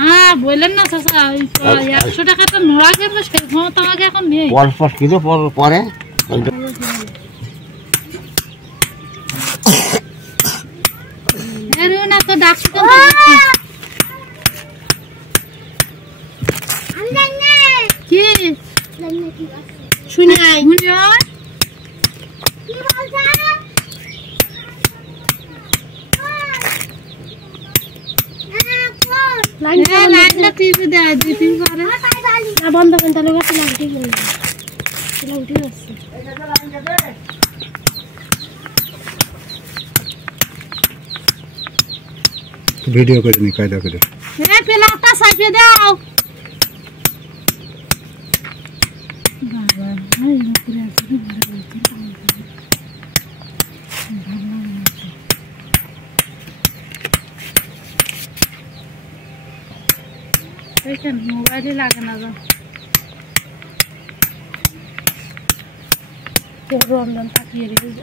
হ্যাঁ বললেন না চাচা 100 টাকা তো নোড়া কেমন সেই ক্ষমতা আমাকে এখন নেই। 50 কিলো পরে এর না তো ডাকছি তো কি শুনি আই কি বলছা লাইনটা টিভি দেয় দিতে পারে না বন্ধ করে তাহলে গাছ লাগবে না উঠে যাচ্ছে ভিডিও করে নি কায়দা করে এ পেলাটা সাইপে দাও বাবা এই পুরো আছে এইখানে মোবাইলে লাগে না যা রমজান তাকিয়ে রেখেছে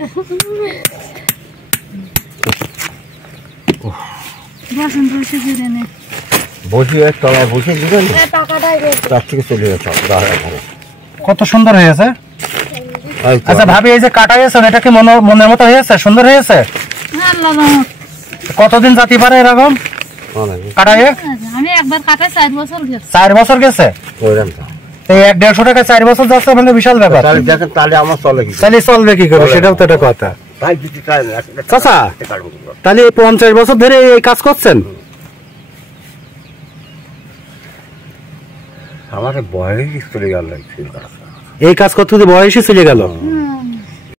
বসন্ত বসে ফিরে নে বসে তলায় বসে দিবেন তার থেকে চলে যাচ্ছে কত সুন্দর হয়েছে। আচ্ছা ভাবি এই যে কাটা হয়েছে এটা কি মনের মতো হয়েছে সুন্দর হয়েছে কতদিন যেতে পারে এরকম কাটা হয়ে? আমি একবার কাটাই 4 বছর গেছে 4 বছর গেছে এই 150 টাকা 4 বছর যাচ্ছে মানে বিশাল ব্যাপার। দেখেন তাহলে আমার চলে কি তাহলে চলবে কি করে সেটাও তো একটা কথা। চাচা তাহলে 50 বছর ধরে এই কাজ করছেন? আমার বয়স চলে গেল এই কাজ করতে বয়সই চলে গেল।